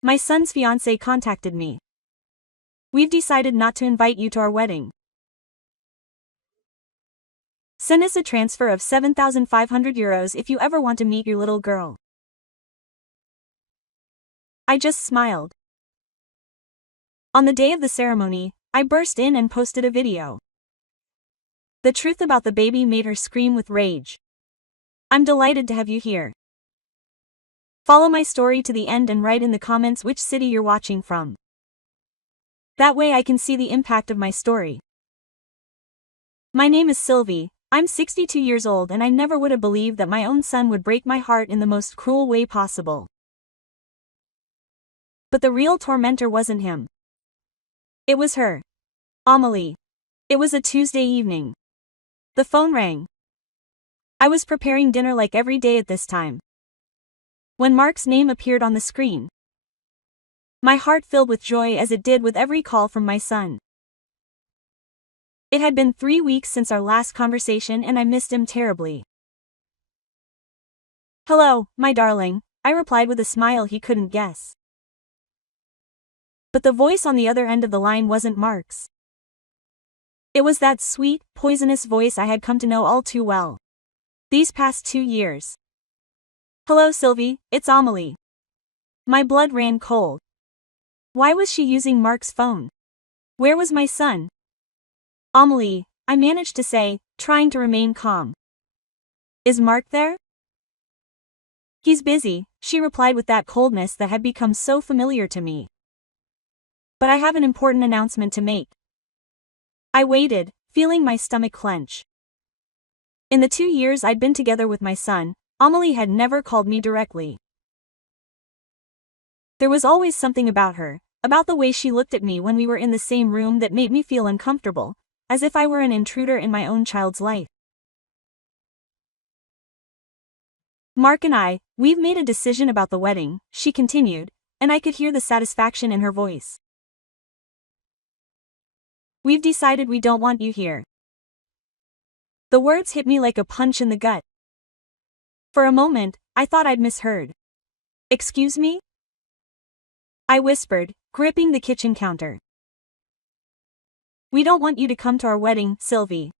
My son's fiancé contacted me. We've decided not to invite you to our wedding. Send us a transfer of 7,500 euros if you ever want to meet your little girl. I just smiled. On the day of the ceremony, I burst in and posted a video. The truth about the baby made her scream with rage. I'm delighted to have you here. Follow my story to the end and write in the comments which city you're watching from. That way I can see the impact of my story. My name is Sylvie, I'm 62 years old and I never would have believed that my own son would break my heart in the most cruel way possible. But the real tormentor wasn't him. It was her. Amélie. It was a Tuesday evening. The phone rang. I was preparing dinner like every day at this time, when Mark's name appeared on the screen. My heart filled with joy as it did with every call from my son. It had been 3 weeks since our last conversation and I missed him terribly. Hello, my darling, I replied with a smile he couldn't guess. But the voice on the other end of the line wasn't Mark's. It was that sweet, poisonous voice I had come to know all too well these past 2 years. Hello Sylvie, it's Amélie. My blood ran cold. Why was she using Mark's phone? Where was my son? Amélie, I managed to say, trying to remain calm. Is Mark there? He's busy, she replied with that coldness that had become so familiar to me. But I have an important announcement to make. I waited, feeling my stomach clench. In the 2 years I'd been together with my son, Amélie had never called me directly. There was always something about her, about the way she looked at me when we were in the same room that made me feel uncomfortable, as if I were an intruder in my own child's life. Mark and we've made a decision about the wedding, she continued, and I could hear the satisfaction in her voice. We've decided we don't want you here. The words hit me like a punch in the gut. For a moment, I thought I'd misheard. Excuse me? I whispered, gripping the kitchen counter. We don't want you to come to our wedding, Sylvie.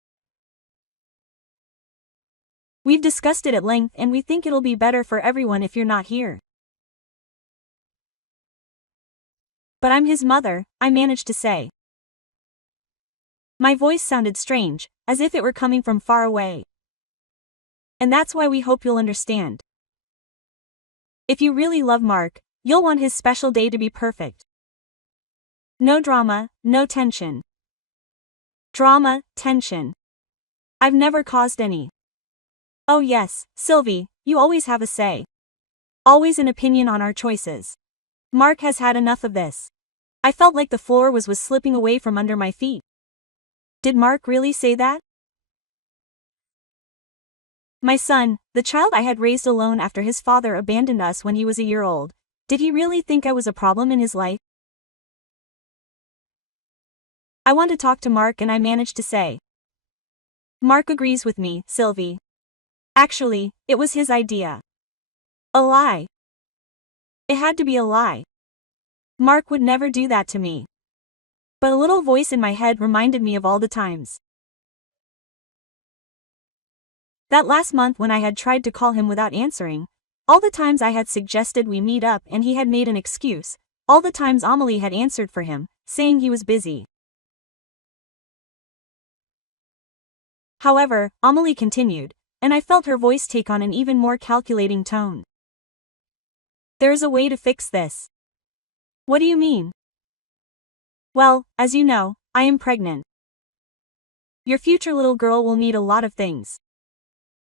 We've discussed it at length and we think it'll be better for everyone if you're not here. But I'm his mother, I managed to say. My voice sounded strange, as if it were coming from far away. And that's why we hope you'll understand. If you really love Mark, you'll want his special day to be perfect. No drama, no tension. Drama, tension. I've never caused any. Oh yes, Sylvie, you always have a say. Always an opinion on our choices. Mark has had enough of this. I felt like the floor was slipping away from under my feet. Did Mark really say that? My son, the child I had raised alone after his father abandoned us when he was a year old, did he really think I was a problem in his life? I want to talk to Mark and I managed to say. Mark agrees with me, Sylvie. Actually, it was his idea. A lie. It had to be a lie. Mark would never do that to me. But a little voice in my head reminded me of all the times. That last month when I had tried to call him without answering, all the times I had suggested we meet up and he had made an excuse, all the times Amélie had answered for him, saying he was busy. However, Amélie continued, and I felt her voice take on an even more calculating tone. There's a way to fix this. What do you mean? Well, as you know, I am pregnant. Your future little girl will need a lot of things.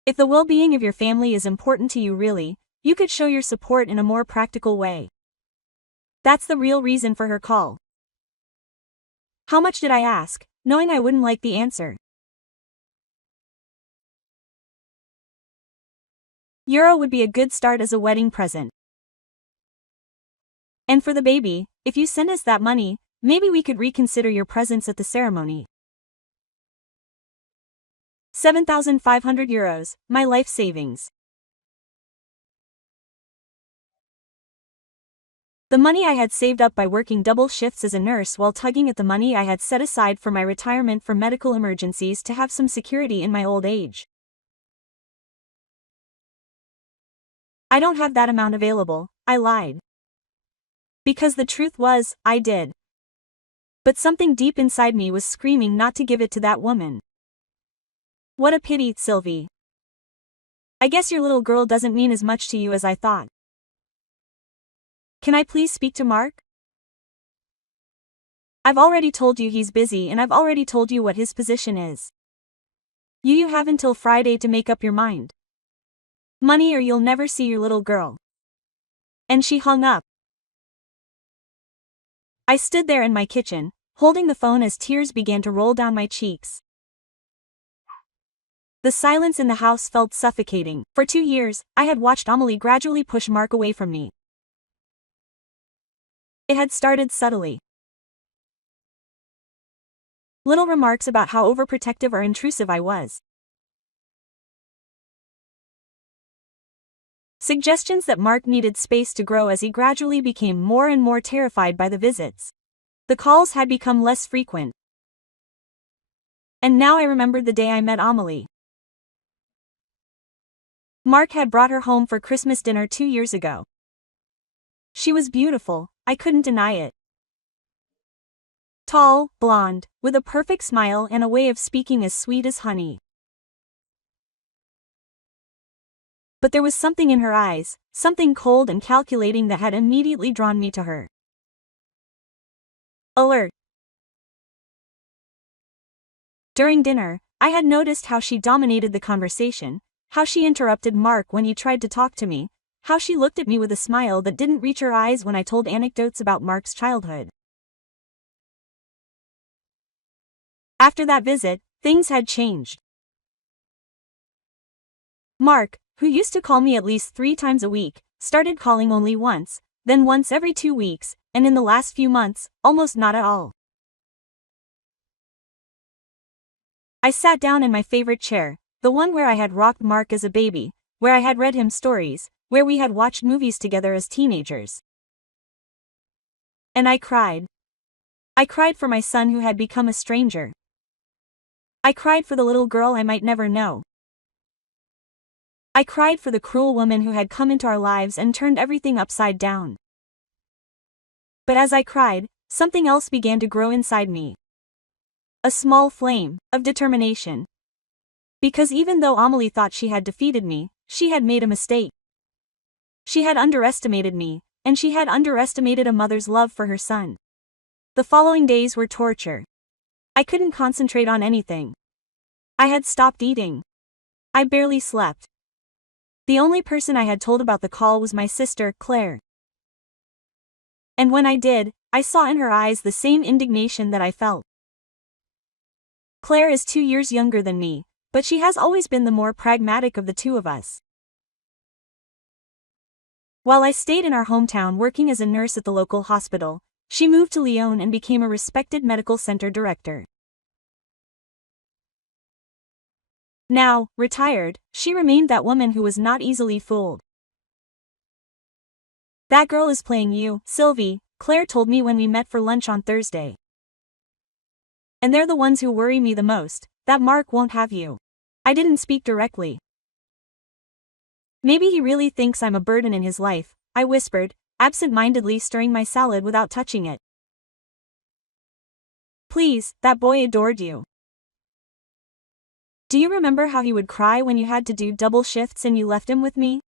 If the well-being of your family is important to you really, you could show your support in a more practical way. That's the real reason for her call. How much did I ask, knowing I wouldn't like the answer? Euro would be a good start as a wedding present. And for the baby, if you send us that money, maybe we could reconsider your presence at the ceremony. 7,500 euros, my life savings. The money I had saved up by working double shifts as a nurse while tugging at the money I had set aside for my retirement for medical emergencies to have some security in my old age. I don't have that amount available, I lied. Because the truth was, I did. But something deep inside me was screaming not to give it to that woman. What a pity, Sylvie. I guess your little girl doesn't mean as much to you as I thought. Can I please speak to Mark? I've already told you he's busy and I've already told you what his position is. You have until Friday to make up your mind. Money or you'll never see your little girl. And she hung up. I stood there in my kitchen, holding the phone as tears began to roll down my cheeks. The silence in the house felt suffocating. For 2 years, I had watched Amelie gradually push Mark away from me. It had started subtly. Little remarks about how overprotective or intrusive I was. Suggestions that Mark needed space to grow as he gradually became more and more terrified by the visits. The calls had become less frequent. And now I remembered the day I met Amelie. Mark had brought her home for Christmas dinner 2 years ago. She was beautiful, I couldn't deny it. Tall, blonde, with a perfect smile and a way of speaking as sweet as honey. But there was something in her eyes, something cold and calculating that had immediately drawn me to her. Alert. During dinner, I had noticed how she dominated the conversation, how she interrupted Mark when he tried to talk to me, how she looked at me with a smile that didn't reach her eyes when I told anecdotes about Mark's childhood. After that visit, things had changed. Mark, who used to call me at least 3 times a week, started calling only once, then once every 2 weeks, and in the last few months, almost not at all. I sat down in my favorite chair, the one where I had rocked Mark as a baby, where I had read him stories, where we had watched movies together as teenagers. And I cried. I cried for my son who had become a stranger. I cried for the little girl I might never know. I cried for the cruel woman who had come into our lives and turned everything upside down. But as I cried, something else began to grow inside me. A small flame of determination. Because even though Amelie thought she had defeated me, she had made a mistake. She had underestimated me, and she had underestimated a mother's love for her son. The following days were torture. I couldn't concentrate on anything. I had stopped eating. I barely slept. The only person I had told about the call was my sister, Claire. And when I did, I saw in her eyes the same indignation that I felt. Claire is 2 years younger than me, but she has always been the more pragmatic of the two of us. While I stayed in our hometown working as a nurse at the local hospital, she moved to Lyon and became a respected medical center director. Now, retired, she remained that woman who was not easily fooled. That girl is playing you, Sylvie, Claire told me when we met for lunch on Thursday. And they're the ones who worry me the most, that Mark won't have you. I didn't speak directly. Maybe he really thinks I'm a burden in his life, I whispered, absent-mindedly stirring my salad without touching it. Please, that boy adored you. Do you remember how he would cry when you had to do double shifts and you left him with me?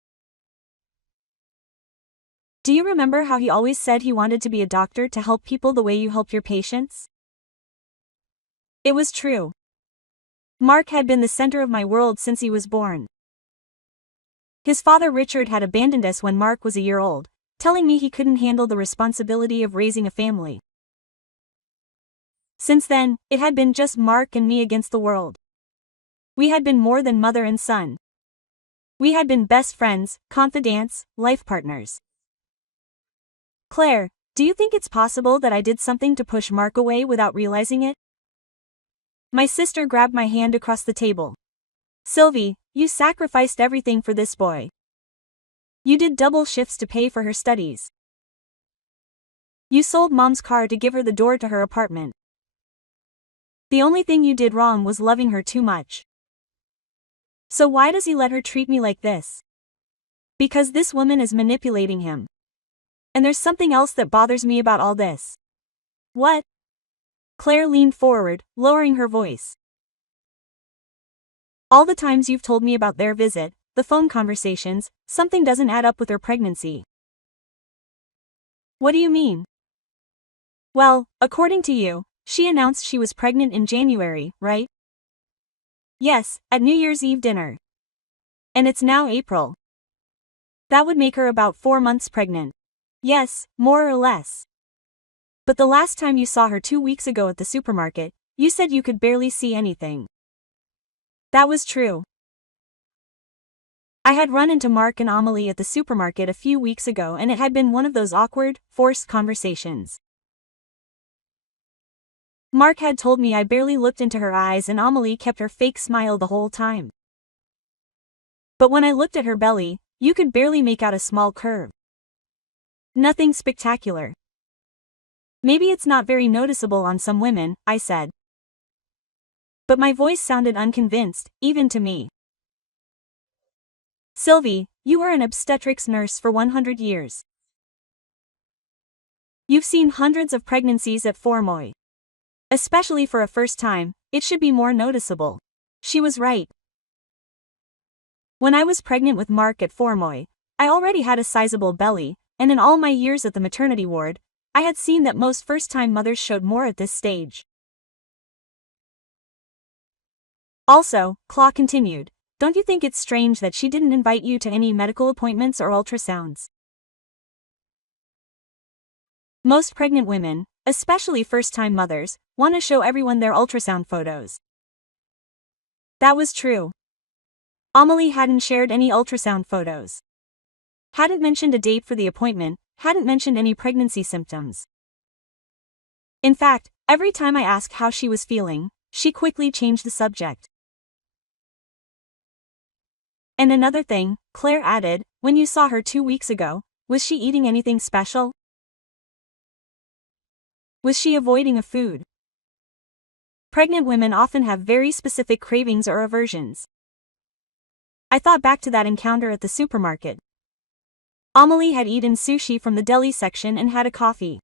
Do you remember how he always said he wanted to be a doctor to help people the way you help your patients? It was true. Mark had been the center of my world since he was born. His father Richard had abandoned us when Mark was a year old, telling me he couldn't handle the responsibility of raising a family. Since then, it had been just Mark and me against the world. We had been more than mother and son. We had been best friends, confidants, life partners. Claire, do you think it's possible that I did something to push Mark away without realizing it? My sister grabbed my hand across the table. Sylvie, you sacrificed everything for this boy. You did double shifts to pay for her studies. You sold Mom's car to give her the door to her apartment. The only thing you did wrong was loving her too much. So why does he let her treat me like this? Because this woman is manipulating him. And there's something else that bothers me about all this. What? Claire leaned forward, lowering her voice. All the times you've told me about their visit, the phone conversations, something doesn't add up with her pregnancy. What do you mean? Well, according to you, she announced she was pregnant in January, right? Yes, at New Year's Eve dinner. And it's now April. That would make her about 4 months pregnant. Yes, more or less. But the last time you saw her 2 weeks ago at the supermarket, you said you could barely see anything. That was true. I had run into Mark and Amelie at the supermarket a few weeks ago and it had been one of those awkward, forced conversations. Mark had told me I barely looked into her eyes and Amelie kept her fake smile the whole time. But when I looked at her belly, you could barely make out a small curve. Nothing spectacular. Maybe it's not very noticeable on some women, I said. But my voice sounded unconvinced, even to me. Sylvie, you were an obstetrics nurse for 100 years. You've seen hundreds of pregnancies at Formoy. Especially for a first time, it should be more noticeable. She was right. When I was pregnant with Mark at Formoy, I already had a sizable belly, and in all my years at the maternity ward, I had seen that most first-time mothers showed more at this stage. Also, Claw continued, don't you think it's strange that she didn't invite you to any medical appointments or ultrasounds? Most pregnant women, especially first-time mothers, want to show everyone their ultrasound photos. That was true. Amelie hadn't shared any ultrasound photos. Hadn't mentioned a date for the appointment, hadn't mentioned any pregnancy symptoms. In fact, every time I asked how she was feeling, she quickly changed the subject. And another thing, Claire added, when you saw her 2 weeks ago, was she eating anything special? Was she avoiding a food? Pregnant women often have very specific cravings or aversions. I thought back to that encounter at the supermarket. Amelie had eaten sushi from the deli section and had a coffee.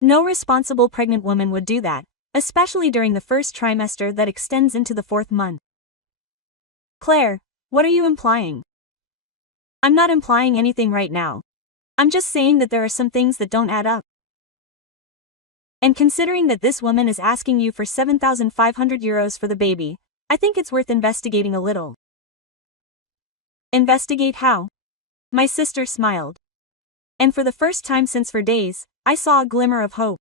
No responsible pregnant woman would do that, especially during the first trimester that extends into the 4th month. Claire, what are you implying? I'm not implying anything right now. I'm just saying that there are some things that don't add up. And considering that this woman is asking you for 7,500 euros for the baby, I think it's worth investigating a little. Investigate how? My sister smiled. And for the first time since for days, I saw a glimmer of hope.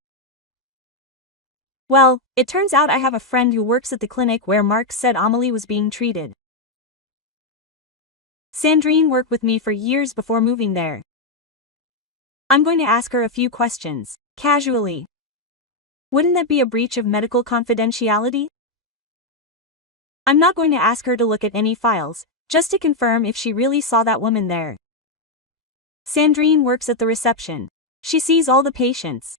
Well, it turns out I have a friend who works at the clinic where Mark said Amelie was being treated. Sandrine worked with me for years before moving there. I'm going to ask her a few questions, casually. Wouldn't that be a breach of medical confidentiality? I'm not going to ask her to look at any files, just to confirm if she really saw that woman there. Sandrine works at the reception. She sees all the patients.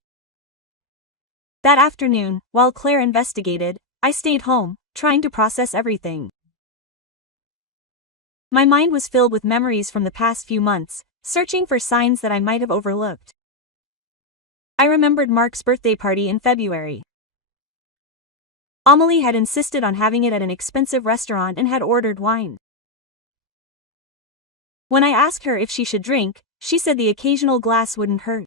That afternoon, while Claire investigated, I stayed home, trying to process everything. My mind was filled with memories from the past few months, searching for signs that I might have overlooked. I remembered Mark's birthday party in February. Amelie had insisted on having it at an expensive restaurant and had ordered wine. When I asked her if she should drink, she said the occasional glass wouldn't hurt.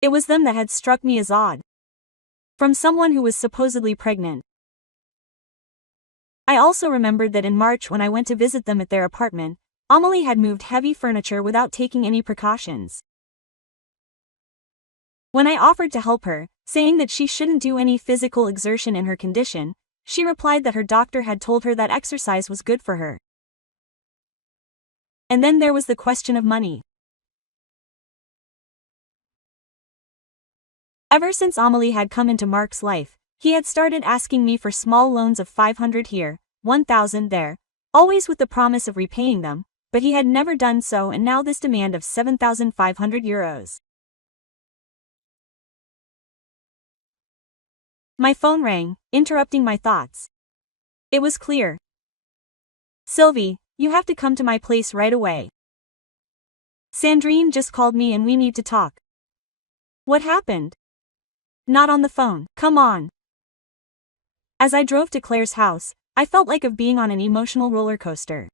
It was them that had struck me as odd. From someone who was supposedly pregnant. I also remembered that in March when I went to visit them at their apartment, Amelie had moved heavy furniture without taking any precautions. When I offered to help her, saying that she shouldn't do any physical exertion in her condition, she replied that her doctor had told her that exercise was good for her. And then there was the question of money. Ever since Amelie had come into Mark's life, he had started asking me for small loans of 500 here, 1,000 there, always with the promise of repaying them, but he had never done so and now this demand of 7,500 euros. My phone rang, interrupting my thoughts. It was clear. Sylvie, you have to come to my place right away. Sandrine just called me and we need to talk. What happened? Not on the phone, come on. As I drove to Claire's house, I felt like of being on an emotional roller coaster.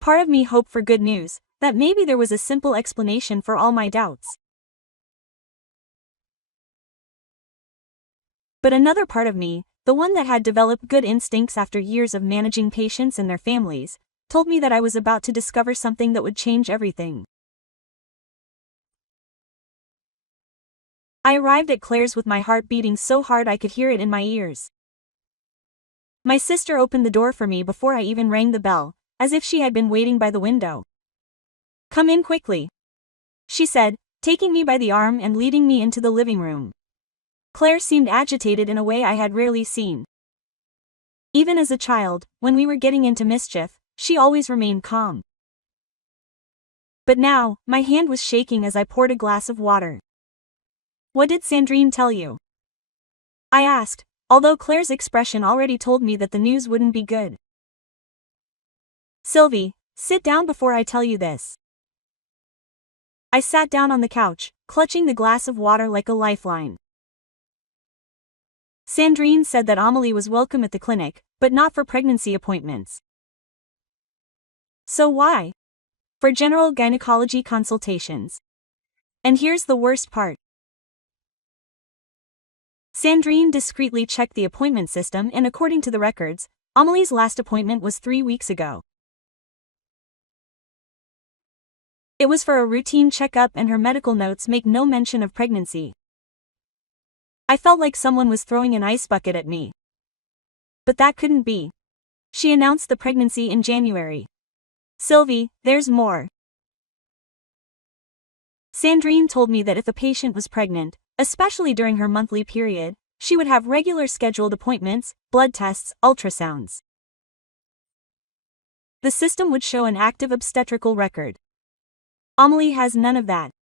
Part of me hoped for good news, that maybe there was a simple explanation for all my doubts. But another part of me, the one that had developed good instincts after years of managing patients and their families, told me that I was about to discover something that would change everything. I arrived at Claire's with my heart beating so hard I could hear it in my ears. My sister opened the door for me before I even rang the bell, as if she had been waiting by the window. Come in quickly, she said, taking me by the arm and leading me into the living room. Claire seemed agitated in a way I had rarely seen. Even as a child, when we were getting into mischief, she always remained calm. But now, my hand was shaking as I poured a glass of water. What did Sandrine tell you? I asked, although Claire's expression already told me that the news wouldn't be good. Sylvie, sit down before I tell you this. I sat down on the couch, clutching the glass of water like a lifeline. Sandrine said that Amélie was welcome at the clinic, but not for pregnancy appointments. So why? For general gynecology consultations. And here's the worst part. Sandrine discreetly checked the appointment system and according to the records, Amélie's last appointment was 3 weeks ago. It was for a routine checkup and her medical notes make no mention of pregnancy. I felt like someone was throwing an ice bucket at me. But that couldn't be. She announced the pregnancy in January. Sylvie, there's more. Sandrine told me that if a patient was pregnant, especially during her monthly period, she would have regular scheduled appointments, blood tests, ultrasounds. The system would show an active obstetrical record. Amélie has none of that.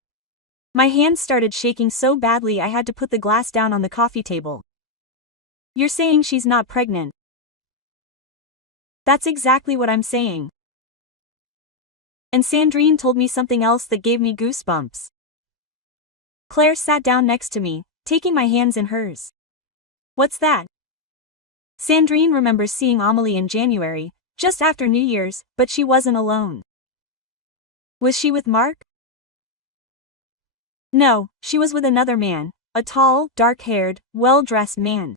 My hands started shaking so badly I had to put the glass down on the coffee table. You're saying she's not pregnant? That's exactly what I'm saying. And Sandrine told me something else that gave me goosebumps. Claire sat down next to me, taking my hands in hers. What's that? Sandrine remembers seeing Amélie in January, just after New Year's, but she wasn't alone. Was she with Mark? No, she was with another man, a tall, dark-haired, well-dressed man.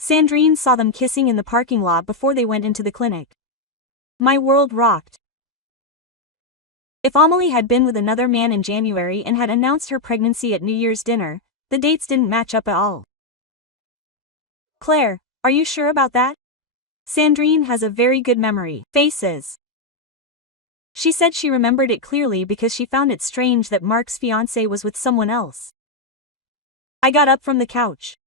Sandrine saw them kissing in the parking lot before they went into the clinic. My world rocked. If Amélie had been with another man in January and had announced her pregnancy at New Year's dinner, the dates didn't match up at all. Claire, are you sure about that? Sandrine has a very good memory. Faces. She said she remembered it clearly because she found it strange that Mark's fiancée was with someone else. I got up from the couch.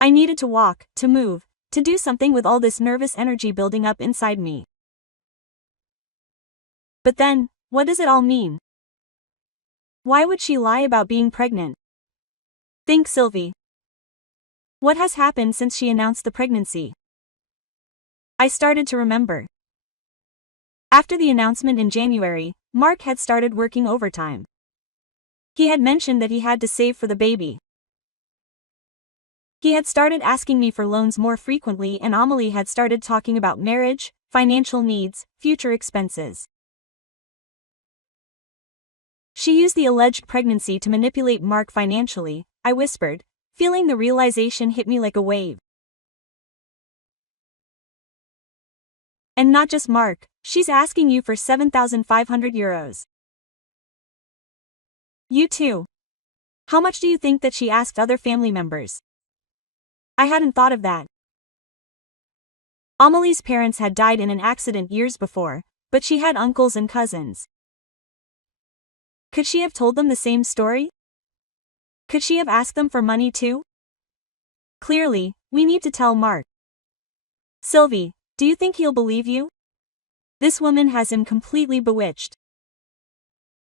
I needed to walk, to move, to do something with all this nervous energy building up inside me. But then, what does it all mean? Why would she lie about being pregnant? Think, Sylvie. What has happened since she announced the pregnancy? I started to remember. After the announcement in January, Mark had started working overtime. He had mentioned that he had to save for the baby. He had started asking me for loans more frequently and Amélie had started talking about marriage, financial needs, future expenses. She used the alleged pregnancy to manipulate Mark financially, I whispered, feeling the realization hit me like a wave. And not just Mark, she's asking you for 7,500 euros. You too. How much do you think that she asked other family members? I hadn't thought of that. Amélie's parents had died in an accident years before, but she had uncles and cousins. Could she have told them the same story? Could she have asked them for money too? Clearly, we need to tell Mark. Sylvie, do you think he'll believe you? This woman has him completely bewitched.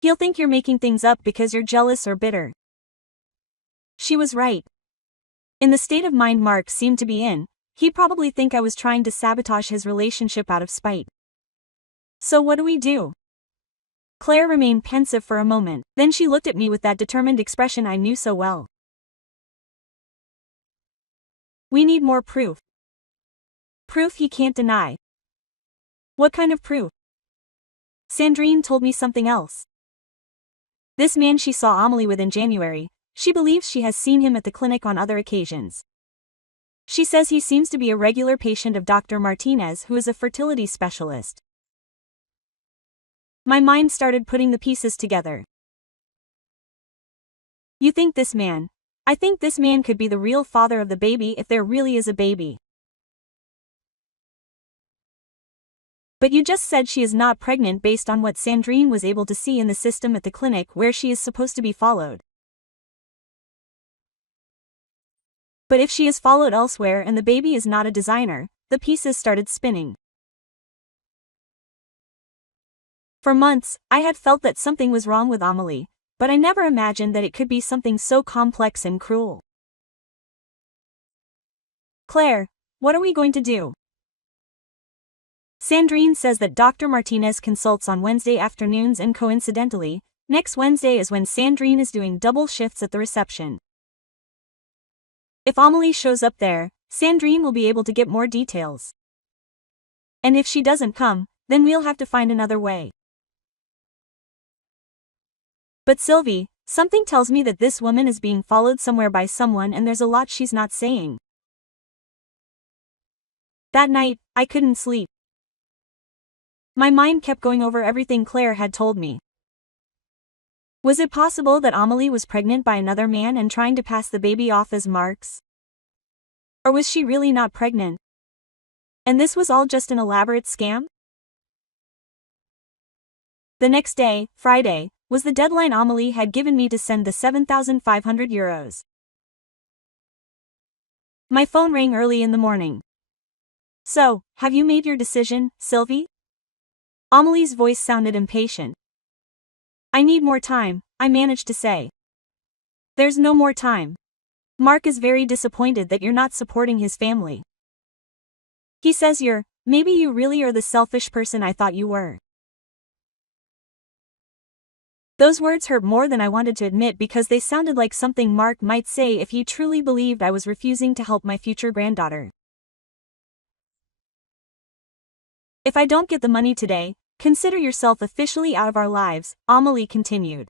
He'll think you're making things up because you're jealous or bitter. She was right. In the state of mind Mark seemed to be in, he'd probably think I was trying to sabotage his relationship out of spite. So what do we do? Claire remained pensive for a moment, then she looked at me with that determined expression I knew so well. We need more proof. Proof he can't deny. What kind of proof? Sandrine told me something else. This man she saw Amelie with in January, she believes she has seen him at the clinic on other occasions. She says he seems to be a regular patient of Dr. Martinez, who is a fertility specialist. My mind started putting the pieces together. You think this man? I think this man could be the real father of the baby if there really is a baby. But you just said she is not pregnant based on what Sandrine was able to see in the system at the clinic where she is supposed to be followed. But if she is followed elsewhere and the baby is not a designer, the pieces started spinning. For months, I had felt that something was wrong with Amelie, but I never imagined that it could be something so complex and cruel. Claire, what are we going to do? Sandrine says that Dr. Martinez consults on Wednesday afternoons and coincidentally, next Wednesday is when Sandrine is doing double shifts at the reception. If Amelie shows up there, Sandrine will be able to get more details. And if she doesn't come, then we'll have to find another way. But Sylvie, something tells me that this woman is being followed somewhere by someone and there's a lot she's not saying. That night, I couldn't sleep. My mind kept going over everything Claire had told me. Was it possible that Amelie was pregnant by another man and trying to pass the baby off as Mark's? Or was she really not pregnant? And this was all just an elaborate scam? The next day, Friday, was the deadline Amelie had given me to send the 7,500 euros. My phone rang early in the morning. So, have you made your decision, Sylvie? Amelie's voice sounded impatient. I need more time, I managed to say. There's no more time. Mark is very disappointed that you're not supporting his family. He says maybe you really are the selfish person I thought you were. Those words hurt more than I wanted to admit because they sounded like something Mark might say if he truly believed I was refusing to help my future granddaughter. If I don't get the money today, consider yourself officially out of our lives, Amelie continued.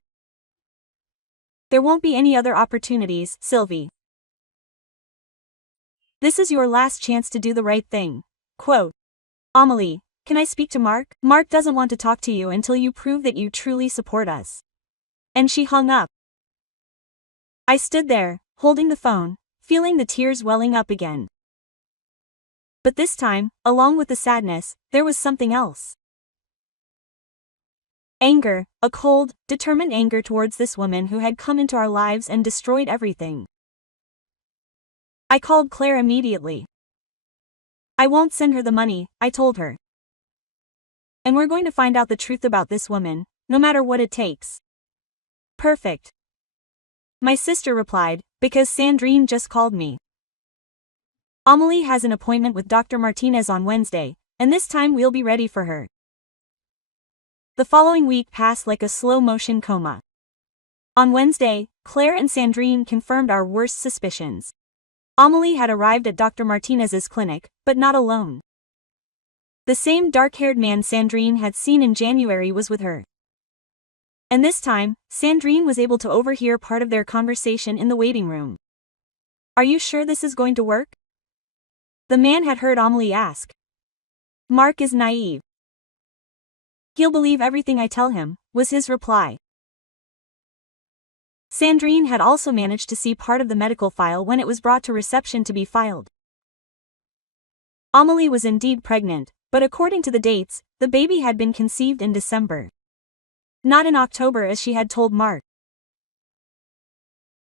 There won't be any other opportunities, Sylvie. This is your last chance to do the right thing. Quote. Amelie, can I speak to Mark? Mark doesn't want to talk to you until you prove that you truly support us. And she hung up. I stood there, holding the phone, feeling the tears welling up again. But this time, along with the sadness, there was something else. Anger, a cold, determined anger towards this woman who had come into our lives and destroyed everything. I called Claire immediately. I won't send her the money, I told her. And we're going to find out the truth about this woman, no matter what it takes. Perfect. My sister replied, because Sandrine just called me. Amelie has an appointment with Dr. Martinez on Wednesday, and this time we'll be ready for her. The following week passed like a slow-motion coma. On Wednesday, Claire and Sandrine confirmed our worst suspicions. Amelie had arrived at Dr. Martinez's clinic, but not alone. The same dark-haired man Sandrine had seen in January was with her. And this time, Sandrine was able to overhear part of their conversation in the waiting room. Are you sure this is going to work? The man had heard Amelie ask. Mark is naive. He'll believe everything I tell him, was his reply. Sandrine had also managed to see part of the medical file when it was brought to reception to be filed. Amelie was indeed pregnant, but according to the dates, the baby had been conceived in December. Not in October as she had told Mark.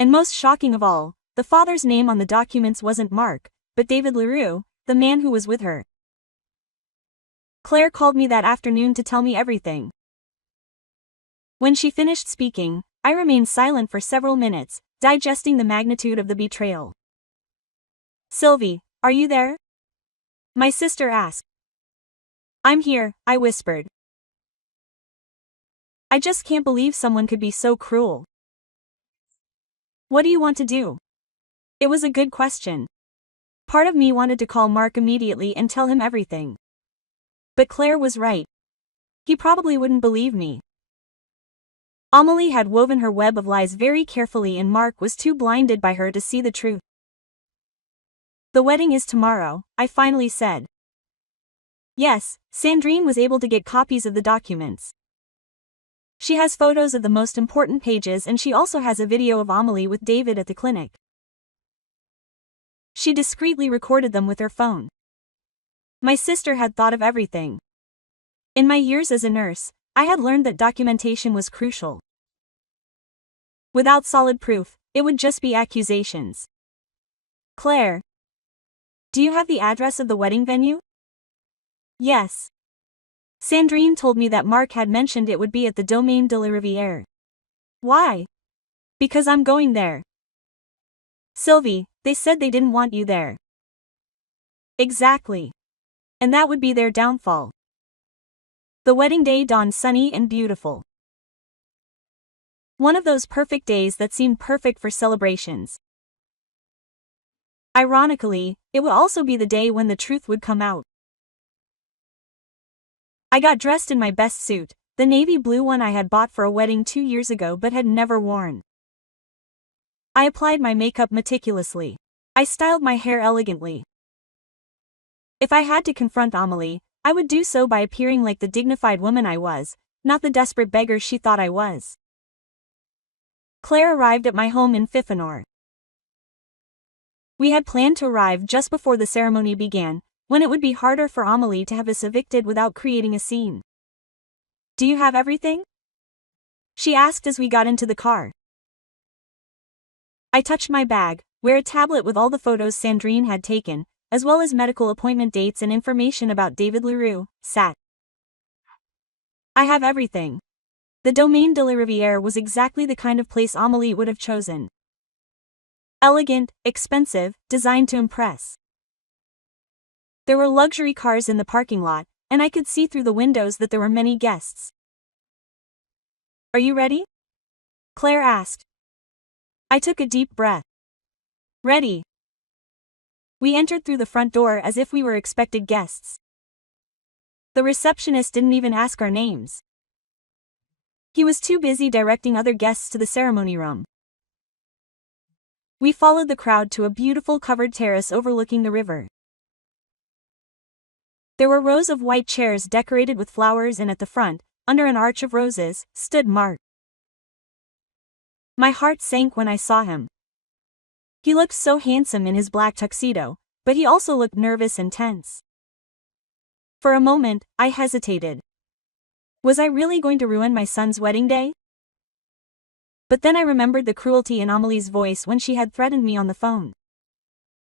And most shocking of all, the father's name on the documents wasn't Mark, but David Leroux, the man who was with her. Claire called me that afternoon to tell me everything. When she finished speaking, I remained silent for several minutes, digesting the magnitude of the betrayal. "Sylvie, are you there?" my sister asked. "I'm here," I whispered. "I just can't believe someone could be so cruel." "What do you want to do?" It was a good question. Part of me wanted to call Mark immediately and tell him everything. But Claire was right. He probably wouldn't believe me. Amelie had woven her web of lies very carefully and Mark was too blinded by her to see the truth. "The wedding is tomorrow," I finally said. Yes, Sandrine was able to get copies of the documents. She has photos of the most important pages and she also has a video of Amelie with David at the clinic. She discreetly recorded them with her phone. My sister had thought of everything. In my years as a nurse, I had learned that documentation was crucial. Without solid proof, it would just be accusations. "Claire, do you have the address of the wedding venue?" "Yes. Sandrine told me that Mark had mentioned it would be at the Domaine de la Rivière." "Why?" "Because I'm going there." "Sylvie, they said they didn't want you there." "Exactly. And that would be their downfall." The wedding day dawned sunny and beautiful. One of those perfect days that seemed perfect for celebrations. Ironically, it would also be the day when the truth would come out. I got dressed in my best suit, the navy blue one I had bought for a wedding 2 years ago but had never worn. I applied my makeup meticulously. I styled my hair elegantly. If I had to confront Amelie, I would do so by appearing like the dignified woman I was, not the desperate beggar she thought I was. Claire arrived at my home in Fifenor. We had planned to arrive just before the ceremony began, when it would be harder for Amelie to have us evicted without creating a scene. "Do you have everything?" she asked as we got into the car. I touched my bag, where a tablet with all the photos Sandrine had taken, as well as medical appointment dates and information about David Leroux, sat. "I have everything." The Domaine de la Rivière was exactly the kind of place Amelie would have chosen. Elegant, expensive, designed to impress. There were luxury cars in the parking lot, and I could see through the windows that there were many guests. "Are you ready?" Claire asked. I took a deep breath. "Ready." We entered through the front door as if we were expected guests. The receptionist didn't even ask our names. He was too busy directing other guests to the ceremony room. We followed the crowd to a beautiful covered terrace overlooking the river. There were rows of white chairs decorated with flowers and at the front, under an arch of roses, stood Mark. My heart sank when I saw him. He looked so handsome in his black tuxedo, but he also looked nervous and tense. For a moment, I hesitated. Was I really going to ruin my son's wedding day? But then I remembered the cruelty in Amelie's voice when she had threatened me on the phone.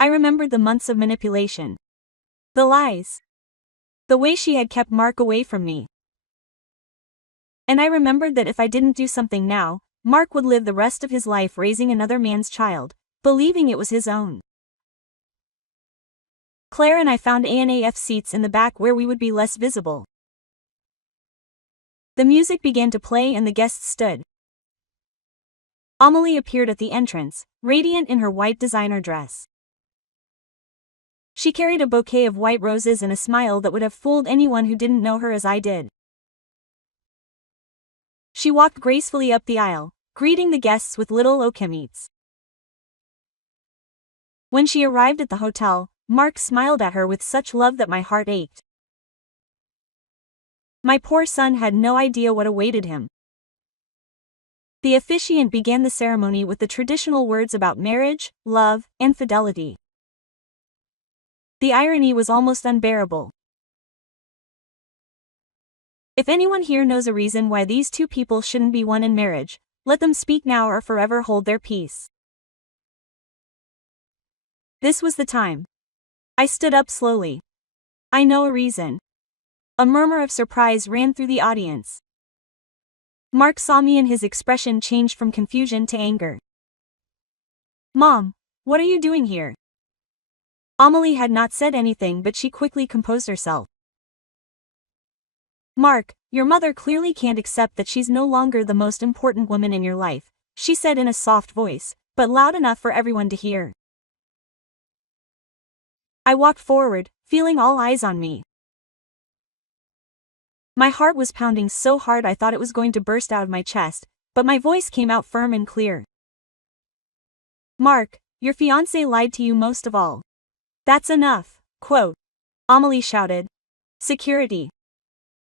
I remembered the months of manipulation. The lies. The way she had kept Mark away from me. And I remembered that if I didn't do something now, Mark would live the rest of his life raising another man's child, believing it was his own. Claire and I found ANAF seats in the back where we would be less visible. The music began to play and the guests stood. Amelie appeared at the entrance, radiant in her white designer dress. She carried a bouquet of white roses and a smile that would have fooled anyone who didn't know her as I did. She walked gracefully up the aisle, greeting the guests with little okimites. When she arrived at the hotel, Mark smiled at her with such love that my heart ached. My poor son had no idea what awaited him. The officiant began the ceremony with the traditional words about marriage, love, and fidelity. The irony was almost unbearable. If anyone here knows a reason why these two people shouldn't be one in marriage, let them speak now or forever hold their peace. This was the time. I stood up slowly. "I know a reason." A murmur of surprise ran through the audience. Mark saw me and his expression changed from confusion to anger. Mom, what are you doing here? Amelie had not said anything, but she quickly composed herself. Mark, your mother clearly can't accept that she's no longer the most important woman in your life, she said in a soft voice, but loud enough for everyone to hear. I walked forward, feeling all eyes on me. My heart was pounding so hard I thought it was going to burst out of my chest, but my voice came out firm and clear. Mark, your fiancé lied to you most of all. That's enough, quote. Amelie shouted. Security.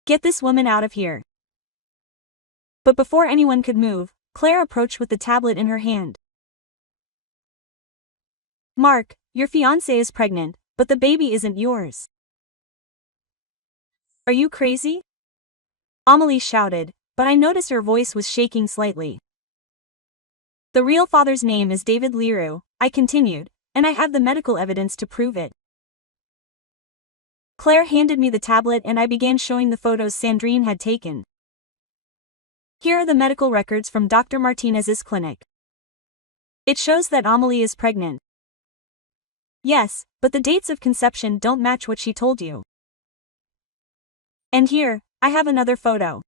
Get this woman out of here. But before anyone could move, Claire approached with the tablet in her hand. Mark, your fiancée is pregnant, but the baby isn't yours. Are you crazy? Amelie shouted, but I noticed her voice was shaking slightly. The real father's name is David Leroux, I continued, and I have the medical evidence to prove it. Claire handed me the tablet and I began showing the photos Sandrine had taken. Here are the medical records from Dr. Martinez's clinic. It shows that Amelie is pregnant. Yes, but the dates of conception don't match what she told you. And here, I have another photo.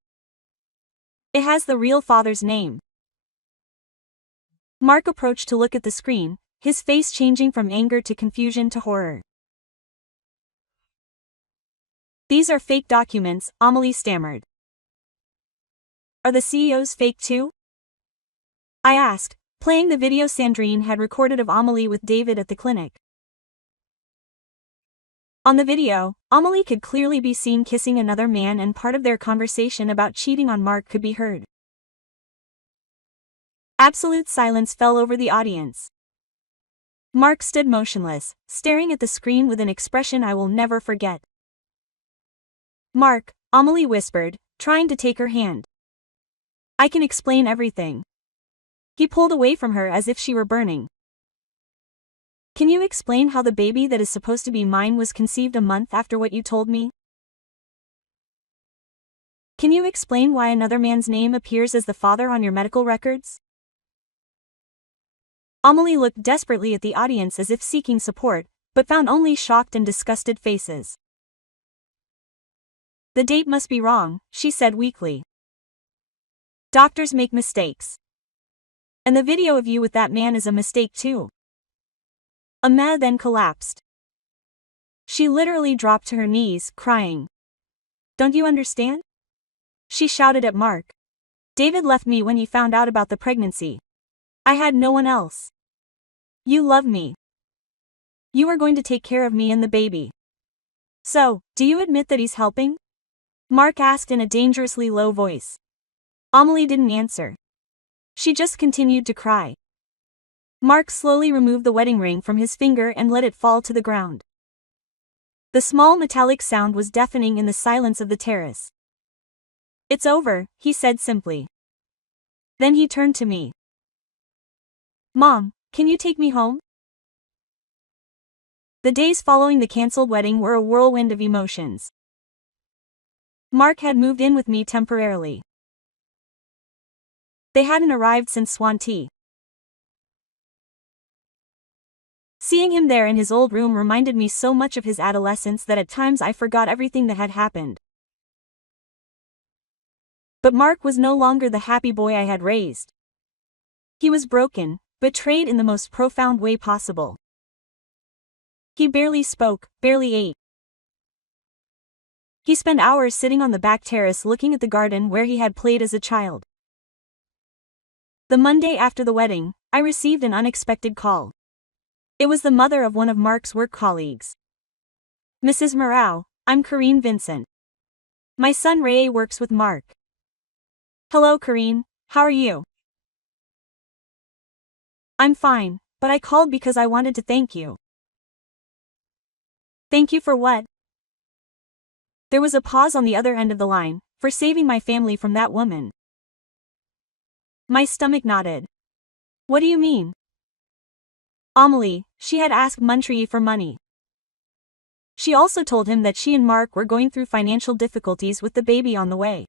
It has the real father's name. Mark approached to look at the screen, his face changing from anger to confusion to horror. These are fake documents, Amelie stammered. Are the CEOs fake too? I asked, playing the video Sandrine had recorded of Amelie with David at the clinic. On the video, Amelie could clearly be seen kissing another man and part of their conversation about cheating on Mark could be heard. Absolute silence fell over the audience. Mark stood motionless, staring at the screen with an expression I will never forget. Mark, Amelie whispered, trying to take her hand. I can explain everything. He pulled away from her as if she were burning. Can you explain how the baby that is supposed to be mine was conceived a month after what you told me? Can you explain why another man's name appears as the father on your medical records? Amelie looked desperately at the audience as if seeking support, but found only shocked and disgusted faces. The date must be wrong, she said weakly. Doctors make mistakes. And the video of you with that man is a mistake too. Ameh then collapsed. She literally dropped to her knees, crying. Don't you understand? She shouted at Mark. David left me when he found out about the pregnancy. I had no one else. You love me. You are going to take care of me and the baby. So, do you admit that he's helping? Mark asked in a dangerously low voice. Amelie didn't answer. She just continued to cry. Mark slowly removed the wedding ring from his finger and let it fall to the ground. The small metallic sound was deafening in the silence of the terrace. It's over, he said simply. Then he turned to me. Mom, can you take me home? The days following the cancelled wedding were a whirlwind of emotions. Mark had moved in with me temporarily. They hadn't arrived since Swanti. Seeing him there in his old room reminded me so much of his adolescence that at times I forgot everything that had happened. But Mark was no longer the happy boy I had raised. He was broken, betrayed in the most profound way possible. He barely spoke, barely ate. He spent hours sitting on the back terrace looking at the garden where he had played as a child. The Monday after the wedding, I received an unexpected call. It was the mother of one of Mark's work colleagues. Mrs. Moreau, I'm Corinne Vincent. My son Ray works with Mark. Hello Corinne, how are you? I'm fine, but I called because I wanted to thank you. Thank you for what? There was a pause on the other end of the line, for saving my family from that woman. My stomach knotted. What do you mean? Amelie, she had asked Montreuil for money. She also told him that she and Mark were going through financial difficulties with the baby on the way.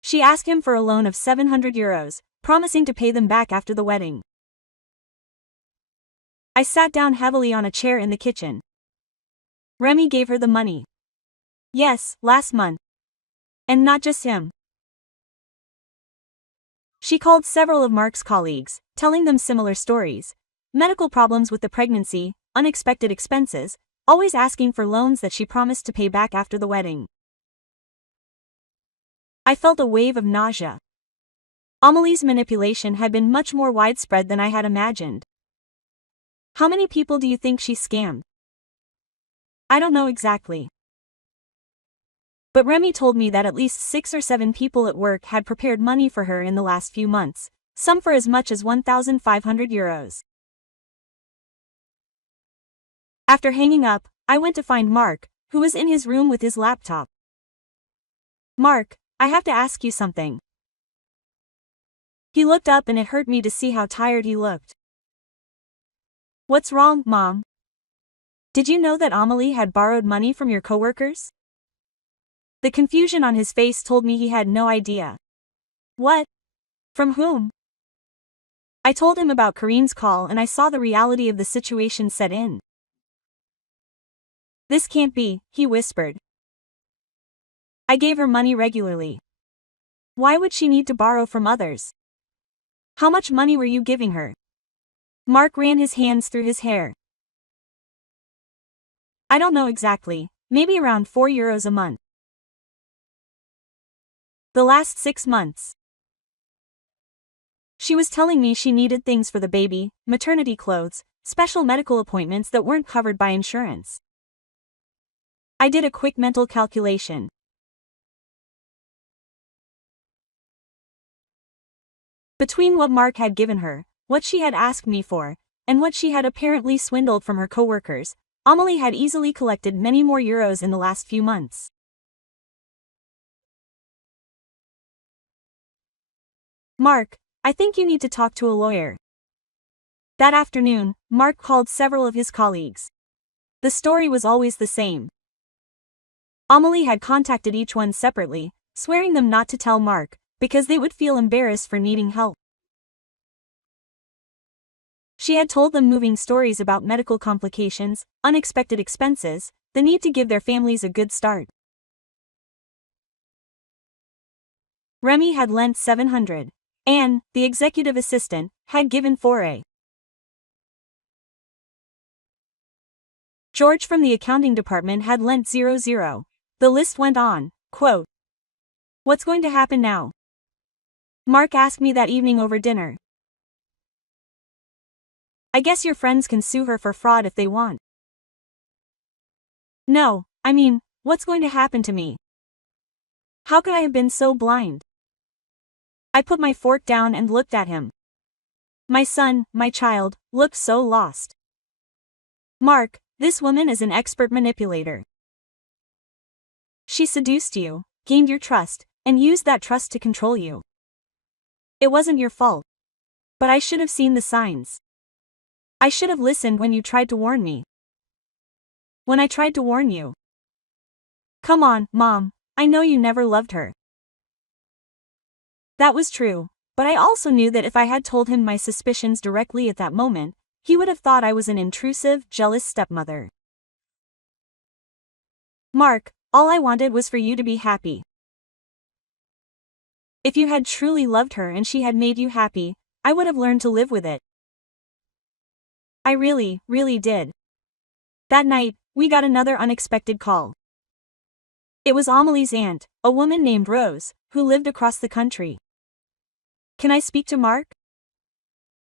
She asked him for a loan of 700 euros, promising to pay them back after the wedding. I sat down heavily on a chair in the kitchen. Remy gave her the money. Yes, last month. And not just him. She called several of Mark's colleagues, telling them similar stories. Medical problems with the pregnancy, unexpected expenses, always asking for loans that she promised to pay back after the wedding. I felt a wave of nausea. Amelie's manipulation had been much more widespread than I had imagined. How many people do you think she scammed? I don't know exactly. But Remy told me that at least 6 or 7 people at work had prepared money for her in the last few months, some for as much as €1,500. After hanging up, I went to find Mark, who was in his room with his laptop. Mark, I have to ask you something. He looked up and it hurt me to see how tired he looked. What's wrong, Mom? Did you know that Amelie had borrowed money from your coworkers? The confusion on his face told me he had no idea. What? From whom? I told him about Kareen's call and I saw the reality of the situation set in. This can't be, he whispered. I gave her money regularly. Why would she need to borrow from others? How much money were you giving her? Mark ran his hands through his hair. I don't know exactly, maybe around €4 a month. The last 6 months. She was telling me she needed things for the baby, maternity clothes, special medical appointments that weren't covered by insurance. I did a quick mental calculation. Between what Mark had given her, what she had asked me for, and what she had apparently swindled from her coworkers, Amelie had easily collected many more euros in the last few months. Mark, I think you need to talk to a lawyer. That afternoon, Mark called several of his colleagues. The story was always the same. Amelie had contacted each one separately, swearing them not to tell Mark, because they would feel embarrassed for needing help. She had told them moving stories about medical complications, unexpected expenses, the need to give their families a good start. Remy had lent 700. Anne, the executive assistant, had given 4. George from the accounting department had lent 00. The list went on. Quote, "What's going to happen now?" Mark asked me that evening over dinner. I guess your friends can sue her for fraud if they want. No, I mean, what's going to happen to me? How could I have been so blind? I put my fork down and looked at him. My son, my child, looked so lost. Mark, this woman is an expert manipulator. She seduced you, gained your trust, and used that trust to control you. It wasn't your fault. But I should have seen the signs. I should have listened when you tried to warn me. When I tried to warn you. Come on, Mom, I know you never loved her. That was true, but I also knew that if I had told him my suspicions directly at that moment, he would have thought I was an intrusive, jealous stepmother. Mark, all I wanted was for you to be happy. If you had truly loved her and she had made you happy, I would have learned to live with it. I really, really did. That night, we got another unexpected call. It was Amelie's aunt, a woman named Rose, who lived across the country. Can I speak to Mark?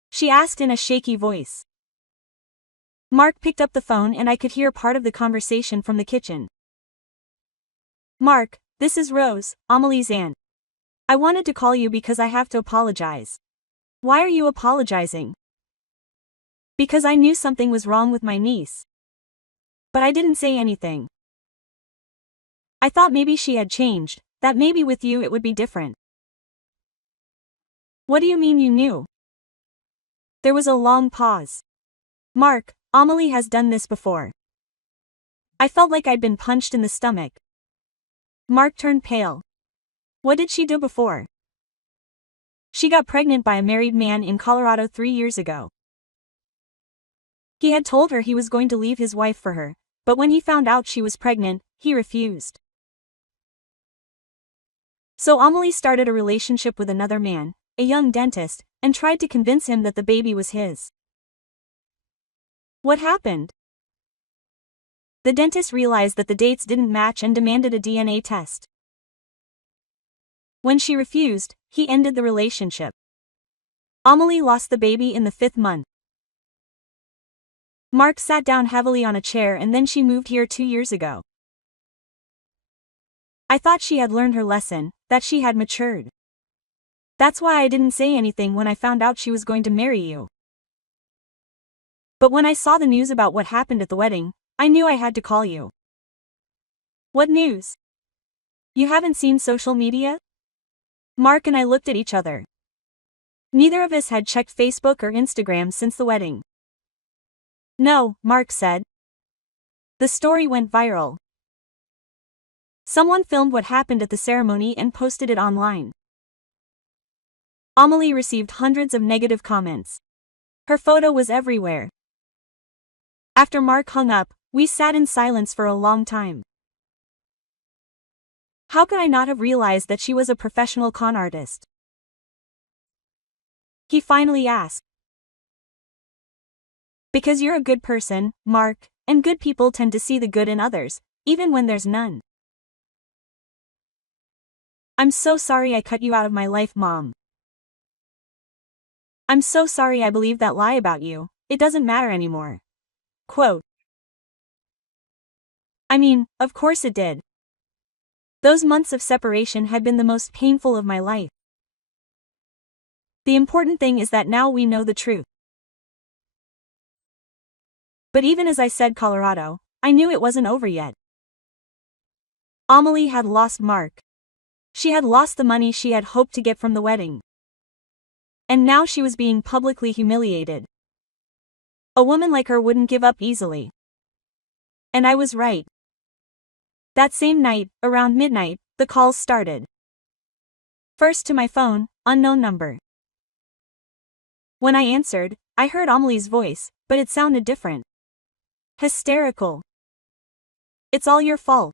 She asked in a shaky voice. Mark picked up the phone and I could hear part of the conversation from the kitchen. Mark, this is Rose, Amelie's aunt. I wanted to call you because I have to apologize. Why are you apologizing? Because I knew something was wrong with my niece. But I didn't say anything. I thought maybe she had changed, that maybe with you it would be different. What do you mean you knew? There was a long pause. Mark, Amelie has done this before. I felt like I'd been punched in the stomach. Mark turned pale. What did she do before? She got pregnant by a married man in Colorado 3 years ago. He had told her he was going to leave his wife for her, but when he found out she was pregnant, he refused. So Amelie started a relationship with another man, a young dentist, and tried to convince him that the baby was his. What happened? The dentist realized that the dates didn't match and demanded a DNA test. When she refused, he ended the relationship. Amelie lost the baby in the 5th month. Mark sat down heavily on a chair and then she moved here 2 years ago. I thought she had learned her lesson, that she had matured. That's why I didn't say anything when I found out she was going to marry you. But when I saw the news about what happened at the wedding, I knew I had to call you. What news? You haven't seen social media? Mark and I looked at each other. Neither of us had checked Facebook or Instagram since the wedding. No, Mark said. The story went viral. Someone filmed what happened at the ceremony and posted it online. Amelie received hundreds of negative comments. Her photo was everywhere. After Mark hung up, we sat in silence for a long time. How could I not have realized that she was a professional con artist? He finally asked. Because you're a good person, Mark, and good people tend to see the good in others, even when there's none. I'm so sorry I cut you out of my life, Mom. I'm so sorry I believed that lie about you, it doesn't matter anymore. Quote. I mean, of course it did. Those months of separation had been the most painful of my life. The important thing is that now we know the truth. But even as I said Colorado, I knew it wasn't over yet. Amelie had lost Mark. She had lost the money she had hoped to get from the wedding. And now she was being publicly humiliated. A woman like her wouldn't give up easily. And I was right. That same night, around midnight, the calls started. First to my phone, unknown number. When I answered, I heard Amelie's voice, but it sounded different. Hysterical. It's all your fault.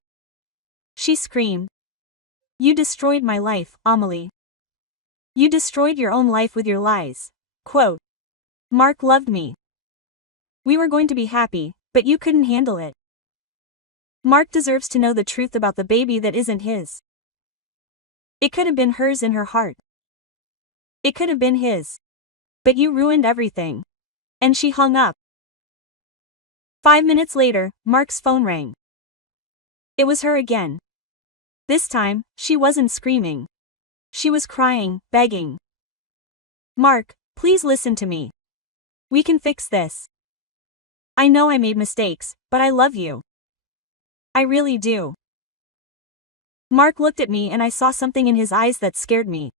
She screamed. You destroyed my life, Amelie. You destroyed your own life with your lies. Quote. Mark loved me. We were going to be happy, but you couldn't handle it. Mark deserves to know the truth about the baby that isn't his. It could have been hers in her heart. It could have been his. But you ruined everything. And she hung up. 5 minutes later, Mark's phone rang. It was her again. This time, she wasn't screaming. She was crying, begging. Mark, please listen to me. We can fix this. I know I made mistakes, but I love you. I really do. Mark looked at me and I saw something in his eyes that scared me.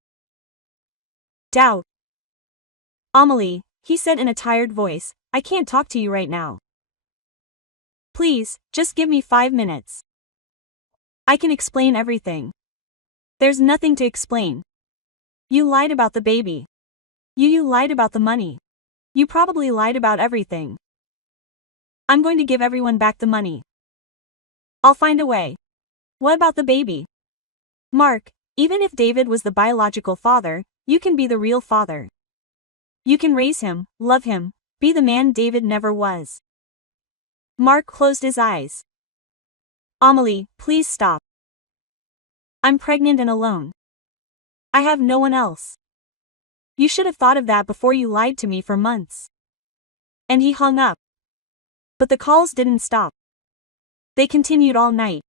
Doubt. Amelie, he said in a tired voice, I can't talk to you right now. Please, just give me 5 minutes. I can explain everything. There's nothing to explain. You lied about the baby. You lied about the money. You probably lied about everything. I'm going to give everyone back the money. I'll find a way. What about the baby? Mark, even if David was the biological father, you can be the real father. You can raise him, love him, be the man David never was. Mark closed his eyes. Amelie, please stop. I'm pregnant and alone. I have no one else. You should have thought of that before you lied to me for months. And he hung up. But the calls didn't stop. They continued all night.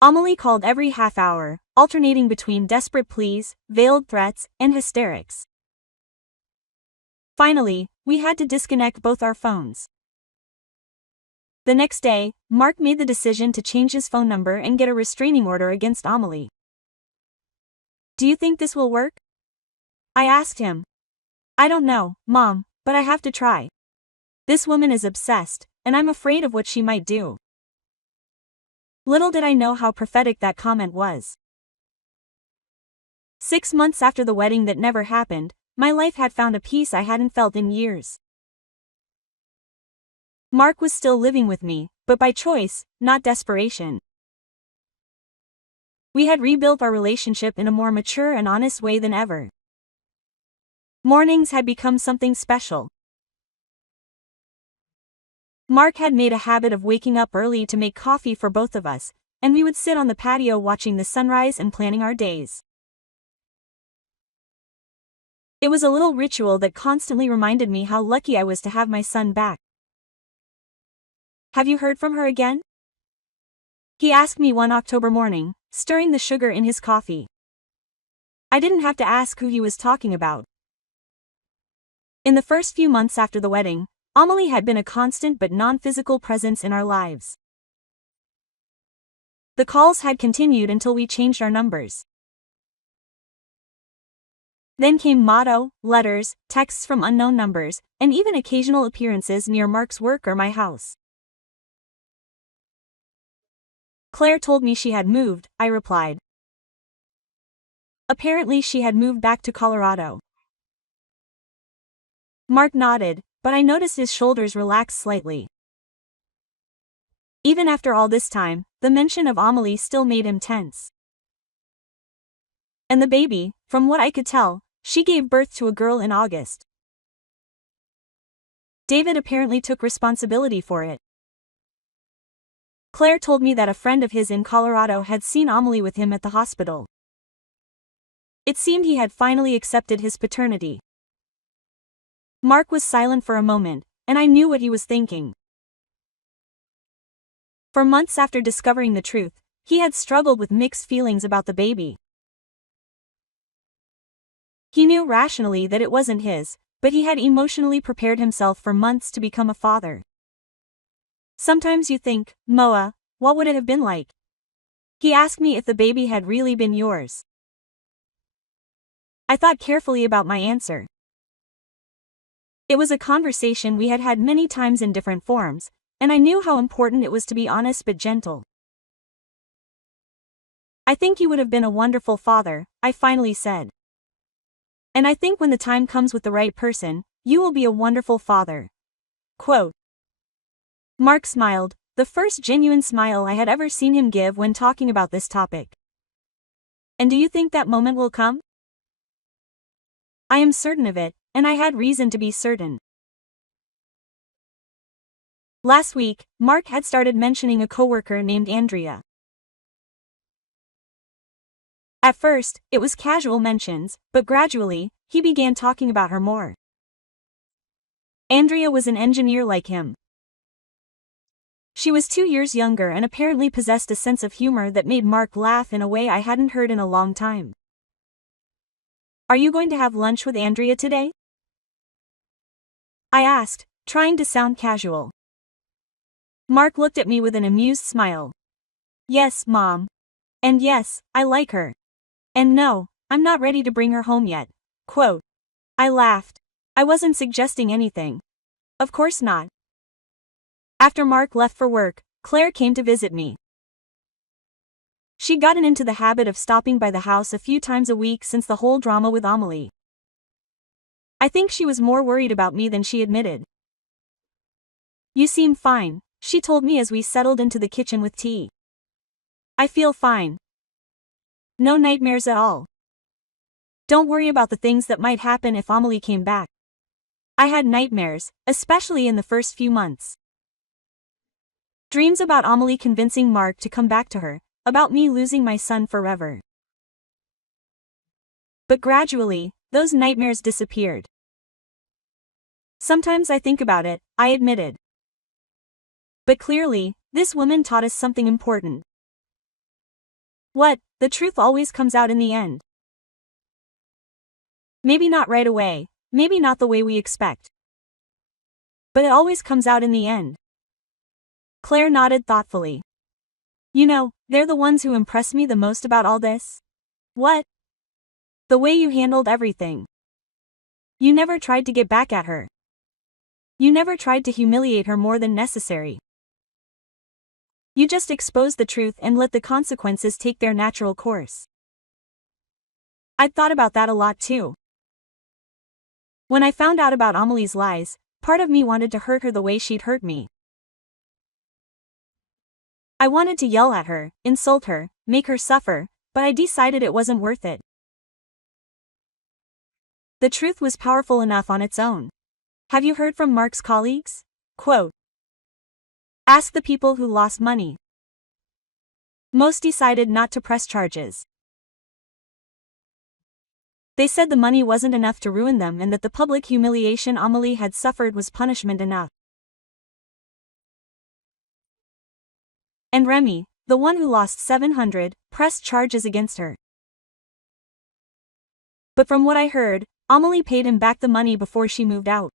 Amelie called every half hour, alternating between desperate pleas, veiled threats, and hysterics. Finally, we had to disconnect both our phones. The next day, Mark made the decision to change his phone number and get a restraining order against Amelie. Do you think this will work? I asked him. I don't know, Mom, but I have to try. This woman is obsessed, and I'm afraid of what she might do. Little did I know how prophetic that comment was. 6 months after the wedding that never happened, my life had found a peace I hadn't felt in years. Mark was still living with me, but by choice, not desperation. We had rebuilt our relationship in a more mature and honest way than ever. Mornings had become something special. Mark had made a habit of waking up early to make coffee for both of us, and we would sit on the patio watching the sunrise and planning our days. It was a little ritual that constantly reminded me how lucky I was to have my son back. "Have you heard from her again?" he asked me one October morning, stirring the sugar in his coffee. I didn't have to ask who he was talking about. In the first few months after the wedding, Amelie had been a constant but non-physical presence in our lives. The calls had continued until we changed our numbers. Then came motto, letters, texts from unknown numbers, and even occasional appearances near Mark's work or my house. "Claire told me she had moved," I replied. Apparently she had moved back to Colorado. Mark nodded, but I noticed his shoulders relax slightly. Even after all this time, the mention of Amelie still made him tense. And the baby, from what I could tell, she gave birth to a girl in August. David apparently took responsibility for it. Claire told me that a friend of his in Colorado had seen Amelie with him at the hospital. It seemed he had finally accepted his paternity. Mark was silent for a moment, and I knew what he was thinking. For months after discovering the truth, he had struggled with mixed feelings about the baby. He knew rationally that it wasn't his, but he had emotionally prepared himself for months to become a father. "Sometimes you think, Moa, what would it have been like?" he asked me if the baby had really been yours. I thought carefully about my answer. It was a conversation we had had many times in different forms, and I knew how important it was to be honest but gentle. "I think you would have been a wonderful father," I finally said. "And I think when the time comes with the right person, you will be a wonderful father." Quote. Mark smiled, the first genuine smile I had ever seen him give when talking about this topic. "And do you think that moment will come?" "I am certain of it, and I had reason to be certain." Last week, Mark had started mentioning a coworker named Andrea. At first, it was casual mentions, but gradually, he began talking about her more. Andrea was an engineer like him. She was 2 years younger and apparently possessed a sense of humor that made Mark laugh in a way I hadn't heard in a long time. "Are you going to have lunch with Andrea today?" I asked, trying to sound casual. Mark looked at me with an amused smile. "Yes, Mom. And yes, I like her. And no, I'm not ready to bring her home yet." Quote. I laughed. I wasn't suggesting anything. Of course not. After Mark left for work, Claire came to visit me. She'd gotten into the habit of stopping by the house a few times a week since the whole drama with Amelie. I think she was more worried about me than she admitted. "You seem fine," she told me as we settled into the kitchen with tea. "I feel fine. No nightmares at all. Don't worry about the things that might happen if Amelie came back." I had nightmares, especially in the first few months. Dreams about Amelie convincing Mark to come back to her, about me losing my son forever. But gradually, those nightmares disappeared. "Sometimes I think about it," I admitted. But clearly, this woman taught us something important. What? The truth always comes out in the end. Maybe not right away, maybe not the way we expect. But it always comes out in the end. Claire nodded thoughtfully. "You know, they're the ones who impress me the most about all this." "What?" "The way you handled everything. You never tried to get back at her. You never tried to humiliate her more than necessary. You just exposed the truth and let the consequences take their natural course." I'd thought about that a lot too. When I found out about Amelie's lies, part of me wanted to hurt her the way she'd hurt me. I wanted to yell at her, insult her, make her suffer, but I decided it wasn't worth it. The truth was powerful enough on its own. Have you heard from Mark's colleagues? Quote. Ask the people who lost money. Most decided not to press charges. They said the money wasn't enough to ruin them and that the public humiliation Amelie had suffered was punishment enough. And Remy, the one who lost 700, pressed charges against her. But from what I heard, Amelie paid him back the money before she moved out.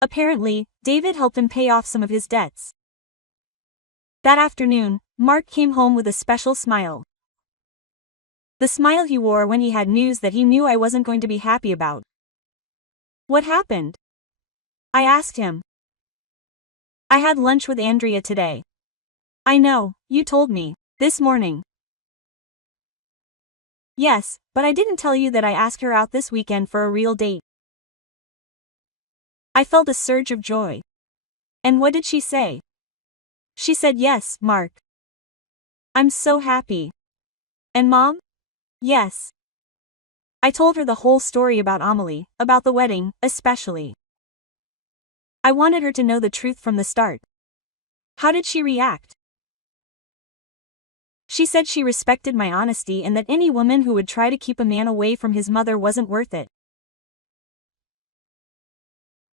Apparently, David helped him pay off some of his debts. That afternoon, Mark came home with a special smile. The smile he wore when he had news that he knew I wasn't going to be happy about. What happened? I asked him. I had lunch with Andrea today. I know, you told me, this morning. Yes, but I didn't tell you that I asked her out this weekend for a real date. I felt a surge of joy. And what did she say? She said yes, Mark. I'm so happy. And Mom? Yes. I told her the whole story about Amelie, about the wedding, especially. I wanted her to know the truth from the start. How did she react? She said she respected my honesty and that any woman who would try to keep a man away from his mother wasn't worth it.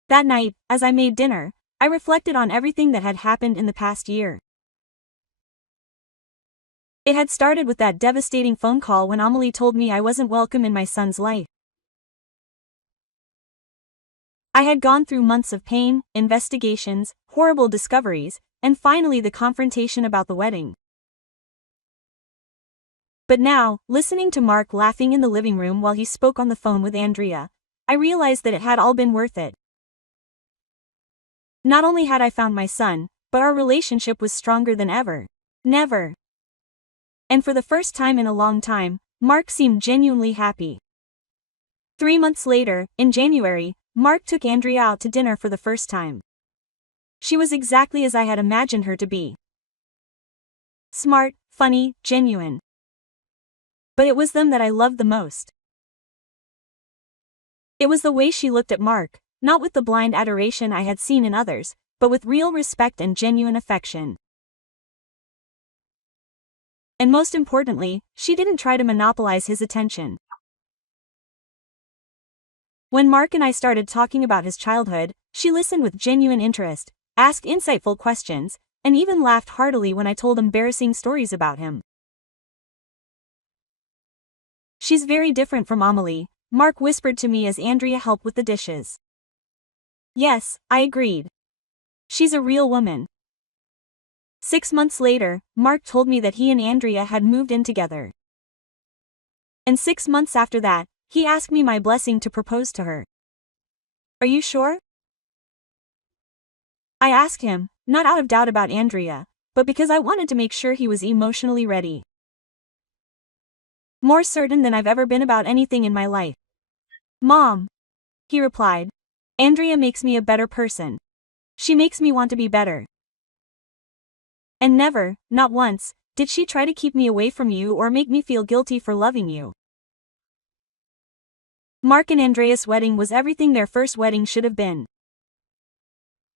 That night, as I made dinner, I reflected on everything that had happened in the past year. It had started with that devastating phone call when Amelie told me I wasn't welcome in my son's life. I had gone through months of pain, investigations, horrible discoveries, and finally the confrontation about the wedding. But now, listening to Mark laughing in the living room while he spoke on the phone with Andrea, I realized that it had all been worth it. Not only had I found my son, but our relationship was stronger than ever. Never. And for the first time in a long time, Mark seemed genuinely happy. 3 months later, in January, Mark took Andrea out to dinner for the first time. She was exactly as I had imagined her to be. Smart, funny, genuine. But it was them that I loved the most. It was the way she looked at Mark, not with the blind adoration I had seen in others, but with real respect and genuine affection. And most importantly, she didn't try to monopolize his attention. When Mark and I started talking about his childhood, she listened with genuine interest, asked insightful questions, and even laughed heartily when I told embarrassing stories about him. She's very different from Amelie, Mark whispered to me as Andrea helped with the dishes. Yes, I agreed. She's a real woman. 6 months later, Mark told me that he and Andrea had moved in together. And 6 months after that, he asked me my blessing to propose to her. Are you sure? I asked him, not out of doubt about Andrea, but because I wanted to make sure he was emotionally ready. More certain than I've ever been about anything in my life. Mom, he replied, Andrea makes me a better person. She makes me want to be better. And never, not once, did she try to keep me away from you or make me feel guilty for loving you. Mark and Andrea's wedding was everything their first wedding should have been.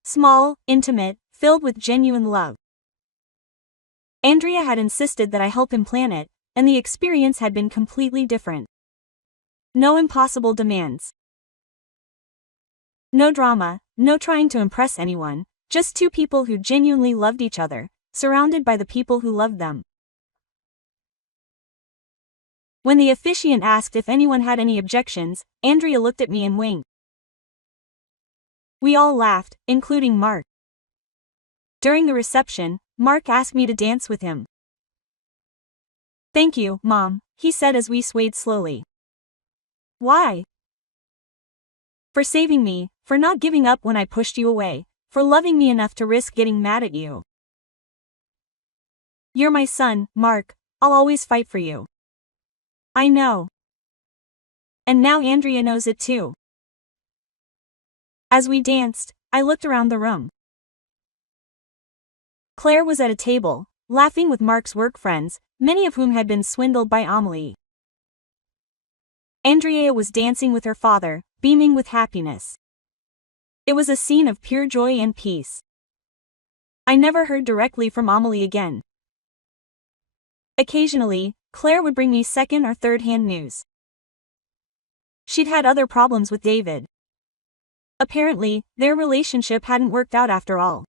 Small, intimate, filled with genuine love. Andrea had insisted that I help him plan it, and the experience had been completely different. No impossible demands. No drama, no trying to impress anyone, just two people who genuinely loved each other, surrounded by the people who loved them. When the officiant asked if anyone had any objections, Andrea looked at me and winked. We all laughed, including Mark. During the reception, Mark asked me to dance with him. Thank you, Mom, he said as we swayed slowly. Why? For saving me, for not giving up when I pushed you away, for loving me enough to risk getting mad at you. You're my son, Mark, I'll always fight for you. I know. And now Andrea knows it too. As we danced, I looked around the room. Claire was at a table, laughing with Mark's work friends, many of whom had been swindled by Amelie. Andrea was dancing with her father, beaming with happiness. It was a scene of pure joy and peace. I never heard directly from Amelie again. Occasionally, Claire would bring me second or third-hand news. She'd had other problems with David. Apparently, their relationship hadn't worked out after all.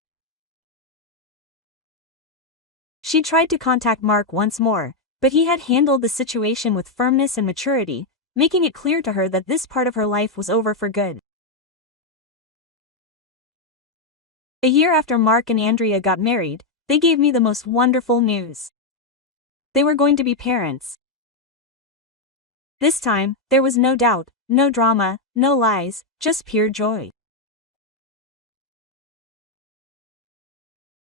She tried to contact Mark once more, but he had handled the situation with firmness and maturity, making it clear to her that this part of her life was over for good. A year after Mark and Andrea got married, they gave me the most wonderful news. They were going to be parents. This time, there was no doubt, no drama, no lies, just pure joy.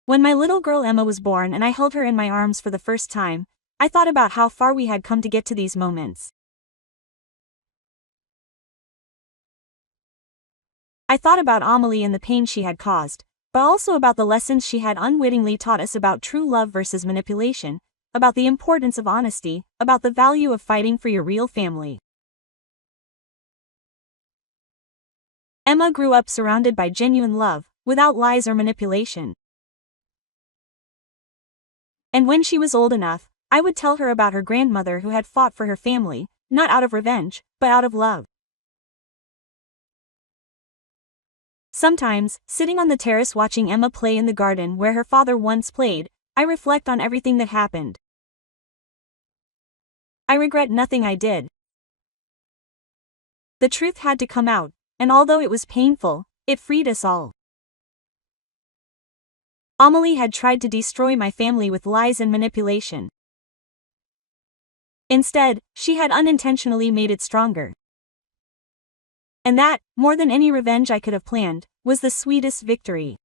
When my little girl Emma was born and I held her in my arms for the first time, I thought about how far we had come to get to these moments. I thought about Amelie and the pain she had caused, but also about the lessons she had unwittingly taught us about true love versus manipulation, about the importance of honesty, about the value of fighting for your real family. Emma grew up surrounded by genuine love, without lies or manipulation. And when she was old enough, I would tell her about her grandmother who had fought for her family, not out of revenge, but out of love. Sometimes, sitting on the terrace watching Emma play in the garden where her father once played, I reflect on everything that happened. I regret nothing I did. The truth had to come out, and although it was painful, it freed us all. Amelie had tried to destroy my family with lies and manipulation. Instead, she had unintentionally made it stronger. And that, more than any revenge I could have planned, was the sweetest victory.